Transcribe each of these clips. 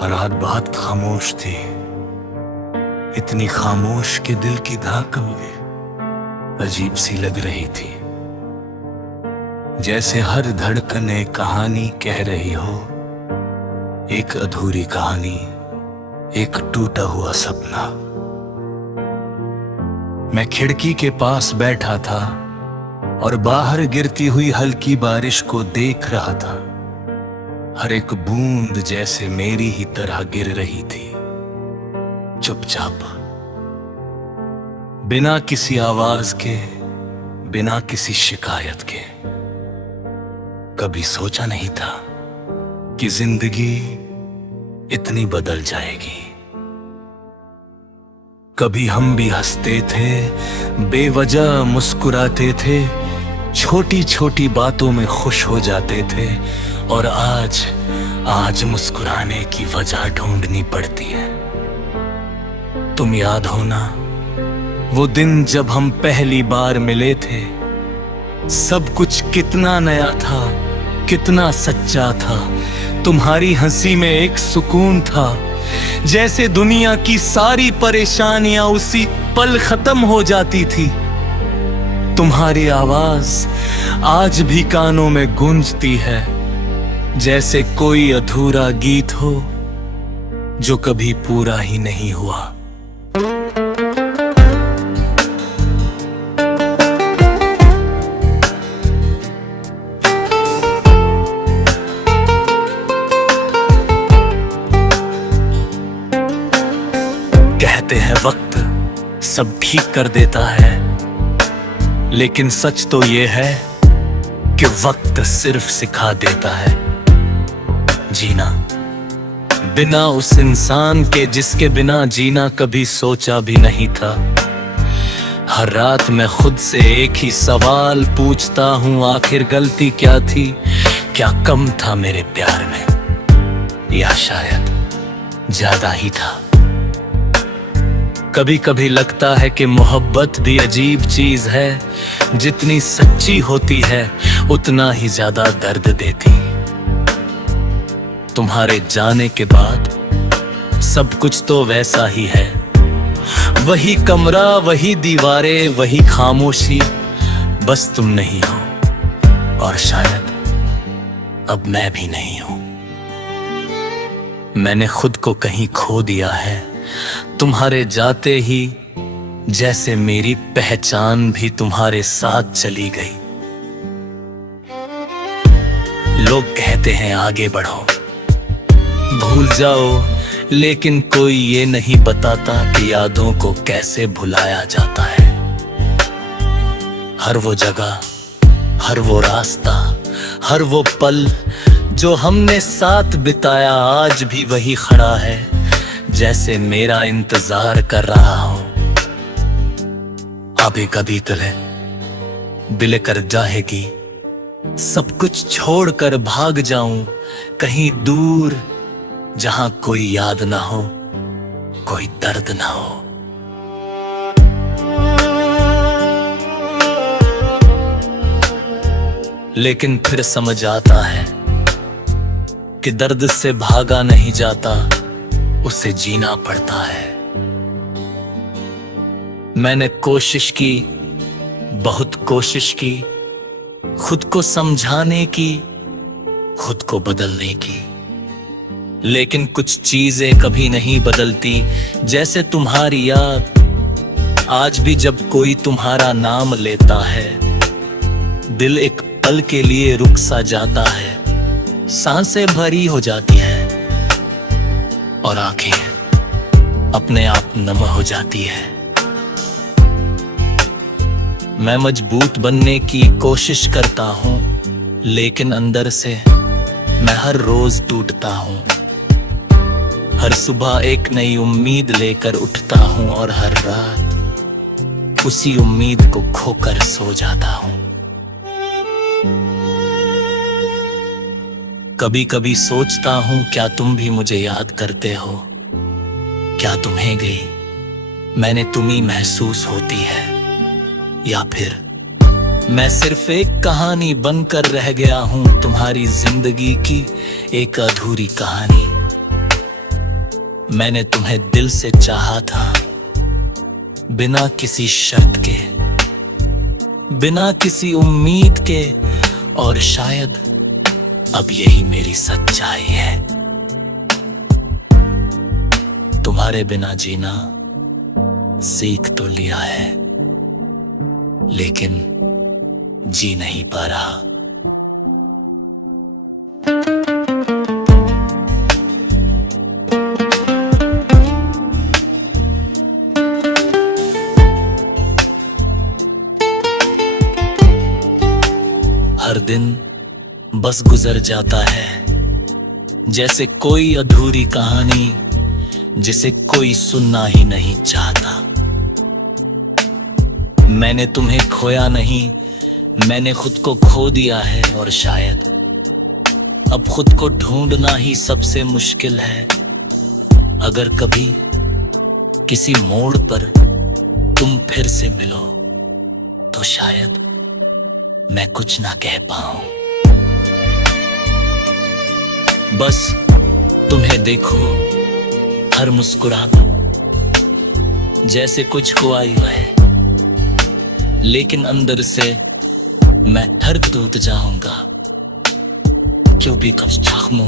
रात बहुत खामोश थी, इतनी खामोश कि दिल की धड़कन भी अजीब सी लग रही थी। जैसे हर धड़कन एक कहानी कह रही हो, एक अधूरी कहानी, एक टूटा हुआ सपना। मैं खिड़की के पास बैठा था और बाहर गिरती हुई हल्की बारिश को देख रहा था। हर एक बूंद जैसे मेरी ही तरह गिर रही थी, चुपचाप, बिना किसी आवाज के, बिना किसी शिकायत के। कभी सोचा नहीं था कि जिंदगी इतनी बदल जाएगी। कभी हम भी हंसते थे, बेवजह मुस्कुराते थे, छोटी छोटी बातों में खुश हो जाते थे, और आज मुस्कुराने की वजह ढूंढनी पड़ती है। तुम याद हो ना वो दिन जब हम पहली बार मिले थे? सब कुछ कितना नया था, कितना सच्चा था। तुम्हारी हंसी में एक सुकून था, जैसे दुनिया की सारी परेशानियां उसी पल खत्म हो जाती थी। तुम्हारी आवाज आज भी कानों में गूंजती है, जैसे कोई अधूरा गीत हो जो कभी पूरा ही नहीं हुआ। कहते हैं वक्त सब ठीक कर देता है, लेकिन सच तो ये है कि वक्त सिर्फ सिखा देता है जीना, बिना उस इंसान के जिसके बिना जीना कभी सोचा भी नहीं था। हर रात मैं खुद से एक ही सवाल पूछता हूँ, आखिर गलती क्या थी? क्या कम था मेरे प्यार में, या शायद ज्यादा ही था? कभी कभी लगता है कि मोहब्बत भी अजीब चीज है, जितनी सच्ची होती है उतना ही ज्यादा दर्द देती। तुम्हारे जाने के बाद सब कुछ तो वैसा ही है, वही कमरा, वही दीवारें, वही खामोशी, बस तुम नहीं हो, और शायद अब मैं भी नहीं हूं। मैंने खुद को कहीं खो दिया है तुम्हारे जाते ही, जैसे मेरी पहचान भी तुम्हारे साथ चली गई। लोग कहते हैं आगे बढ़ो, भूल जाओ, लेकिन कोई ये नहीं बताता कि यादों को कैसे भुलाया जाता है। हर वो जगह, हर वो रास्ता, हर वो पल जो हमने साथ बिताया आज भी वही खड़ा है, जैसे मेरा इंतजार कर रहा हूं। अभी कभी दिल कर जाएगी, सब कुछ छोड़कर भाग जाऊं कहीं दूर, जहां कोई याद ना हो, कोई दर्द ना हो। लेकिन फिर समझ आता है कि दर्द से भागा नहीं जाता, उसे जीना पड़ता है। मैंने कोशिश की, बहुत कोशिश की, खुद को समझाने की, खुद को बदलने की, लेकिन कुछ चीजें कभी नहीं बदलती, जैसे तुम्हारी याद। आज भी जब कोई तुम्हारा नाम लेता है, दिल एक पल के लिए रुक सा जाता है, सांसें भरी हो जाती है और आंखें अपने आप नम हो जाती है। मैं मजबूत बनने की कोशिश करता हूँ, लेकिन अंदर से मैं हर रोज टूटता हूँ। हर सुबह एक नई उम्मीद लेकर उठता हूँ, और हर रात उसी उम्मीद को खोकर सो जाता हूँ। कभी कभी सोचता हूँ, क्या तुम भी मुझे याद करते हो? क्या तुम्हें गई मैंने तुम्ही महसूस होती है, या फिर मैं सिर्फ एक कहानी बनकर रह गया हूं तुम्हारी जिंदगी की, एक अधूरी कहानी। मैंने तुम्हें दिल से चाहा था, बिना किसी शर्त के, बिना किसी उम्मीद के, और शायद अब यही मेरी सच्चाई है। तुम्हारे बिना जीना सीख तो लिया है, लेकिन जी नहीं पा रहा। हर दिन बस गुजर जाता है, जैसे कोई अधूरी कहानी जिसे कोई सुनना ही नहीं चाहता। मैंने तुम्हें खोया नहीं, मैंने खुद को खो दिया है, और शायद अब खुद को ढूंढना ही सबसे मुश्किल है। अगर कभी किसी मोड़ पर तुम फिर से मिलो तो शायद मैं कुछ ना कह पाऊं। बस तुम्हें देखो हर मुस्कुराता, जैसे कुछ हुआ ही है, लेकिन अंदर से मैं हर टूट जाऊंगा, क्योंकि कुछ जख्मों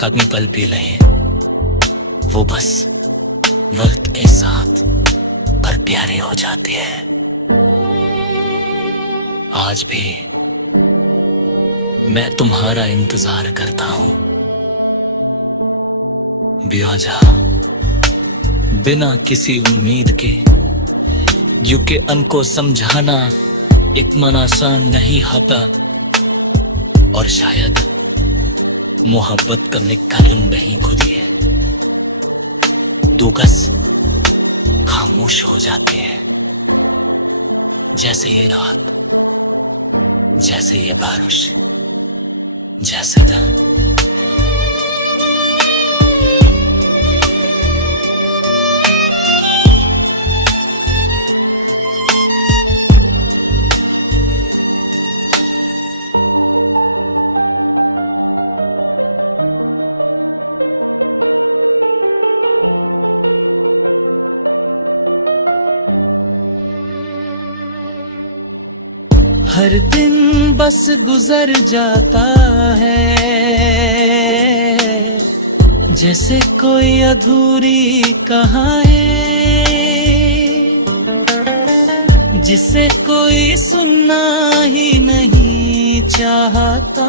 कभी पल भी नहीं, वो बस वक्त के साथ पर प्यारे हो जाते हैं। आज भी मैं तुम्हारा इंतजार करता हूं, बेवजह, बिना किसी उम्मीद के, क्योंकि उनको समझाना इतना आसान नहीं होता, और शायद मोहब्बत करने का नहीं खुदी है। दो गज खामोश हो जाते हैं, जैसे ये रात, जैसे ये बारिश, जैसे था। हर दिन बस गुजर जाता है, जैसे कोई अधूरी कहानी जिसे कोई सुनना ही नहीं चाहता।